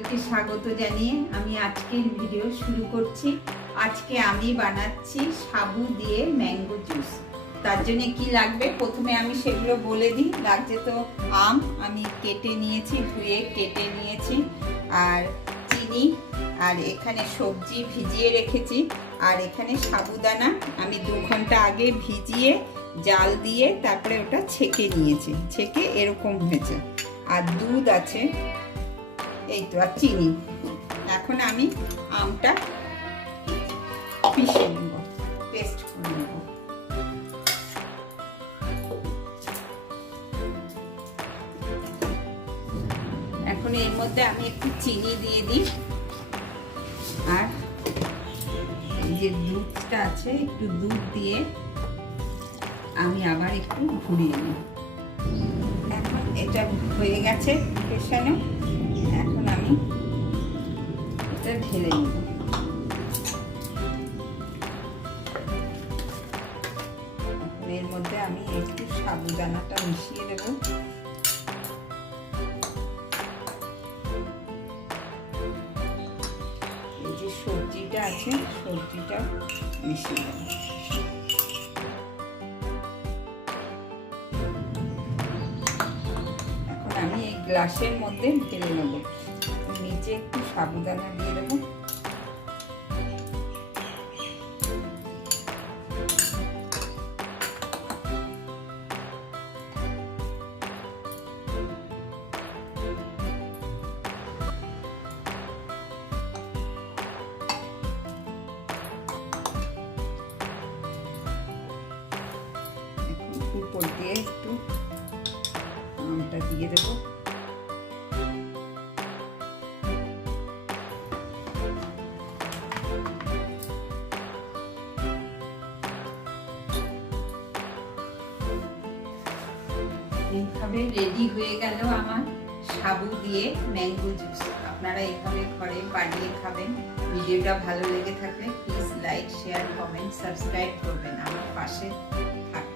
সকলকে স্বাগত জানিয়ে আমি আজকের ভিডিও শুরু করছি। আজকে আমি বানাচ্ছি সাবু দিয়ে ম্যাঙ্গো জুস। তার জন্য কি লাগবে প্রথমে আমি সেগুলো বলে দিই। লাগছে তো আম, আমি কেটে নিয়েছি, ধুয়ে কেটে নিয়েছি, আর চিনি, আর এখানে সবজি ভিজিয়ে রেখেছি, আর এখানে সাবুদানা আমি 2 ঘন্টা আগে ভিজিয়ে জাল দিয়ে তারপরে ওটা ছেঁকে নিয়েছি, ছেঁকে এরকম হয়েছে, আর দুধ আছে, এই তো, আর চিনি। এখন আমি আমটা পিষে নেব, পেস্ট করে নেব। এখন এর মধ্যে আমি একটু চিনি দিয়ে দিই, আর এই যে দুধটা আছে একটু দুধ দিয়ে আমি আবার একটু ঘুরিয়ে নিই। এখন এটা হয়ে গেছে পেশানো, এখন আমি এটা ঢেলে নিব। এর মধ্যে আমি একটু সাবুদানাটা মিশিয়ে দেব। এই যে সবজিটা আছে সবজিটা মিশিয়ে দেব। এখন আমি এই গ্লাসের মধ্যে ঢেলে নেব, নিচে একটু সাবুদানা দিয়ে দেবো। উপর দিয়ে একটু আমটা দিয়ে দেবো। এইভাবে রেডি হয়ে গেল আমার সাবু দিয়ে ম্যাঙ্গো জুস। আপনারা এইভাবে ঘরে বানিয়ে খাবেন। ভিডিওটা ভালো লেগে থাকলে please like, share, comment, subscribe করবেন, আমার পাশে থাকবেন।